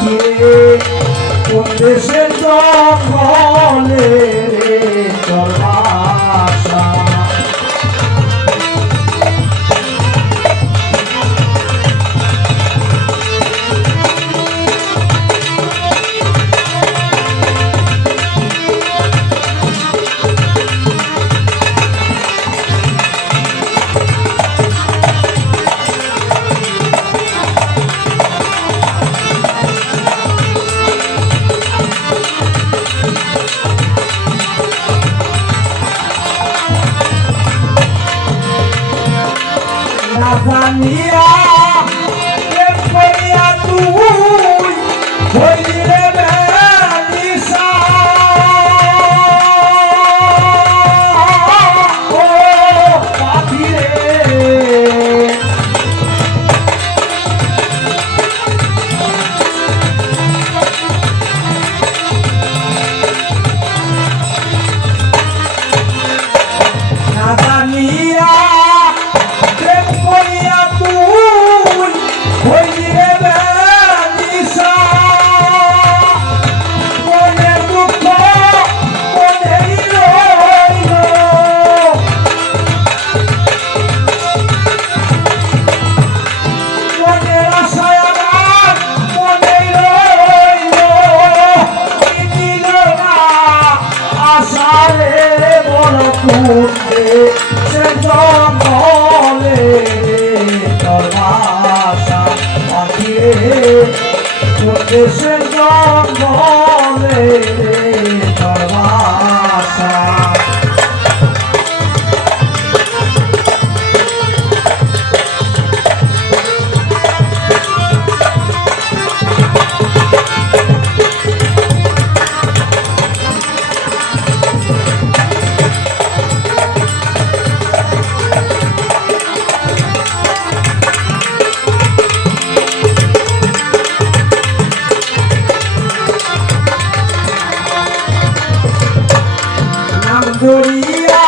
পাখিরে কোন দেশের জঙ্গলে তোর বাসা জানিয়া প্রেম করিয়া তুই হইলে বেনিশা ও পাখিরে না জানিয়া সে জঙ্গলে তোর বাসা পাখিরে সে জঙ্গলে তোর বাসা গড়িয়া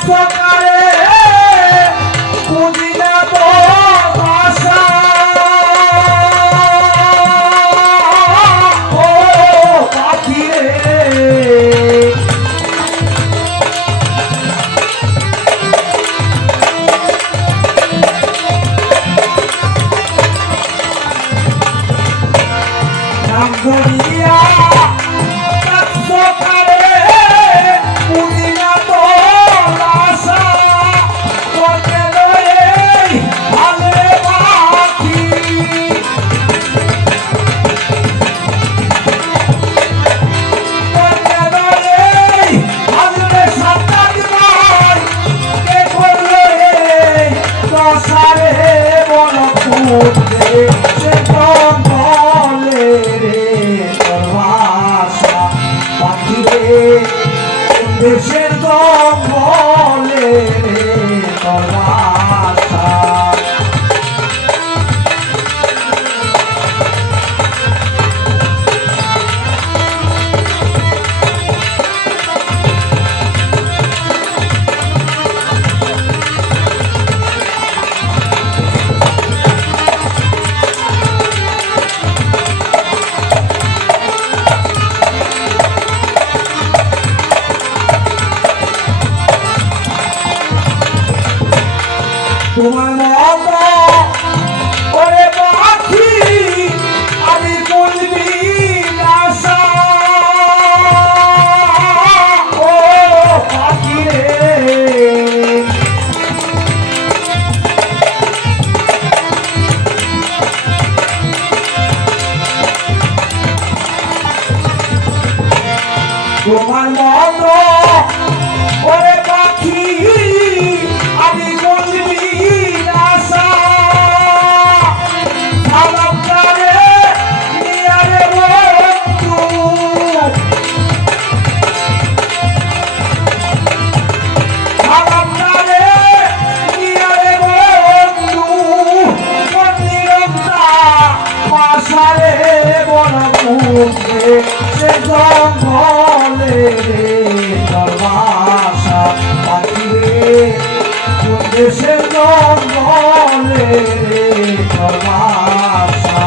সকালে পুদিনা তো ভাষা ও পাখিরে নাম গড়িয়া সকালে দেশের জঙ্গলে তোর বাসা তোমার মতো ওরে পাখি আমি বলবি আশা ও পাখি রে তোমার মতো ওরে পাখি আমি বলবি সে জঙ্গলে তোর বাসা পাখিরে দেশের জঙ্গলে তোর বাসা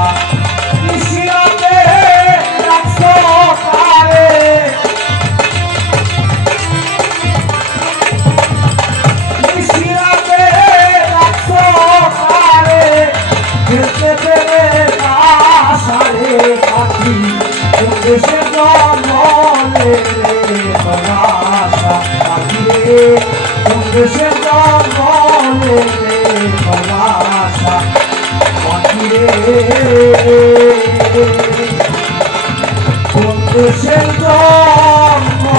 কোন দেশের জঙ্গলে তোর বাসা পাখি রে কোন দেশের জঙ্গলে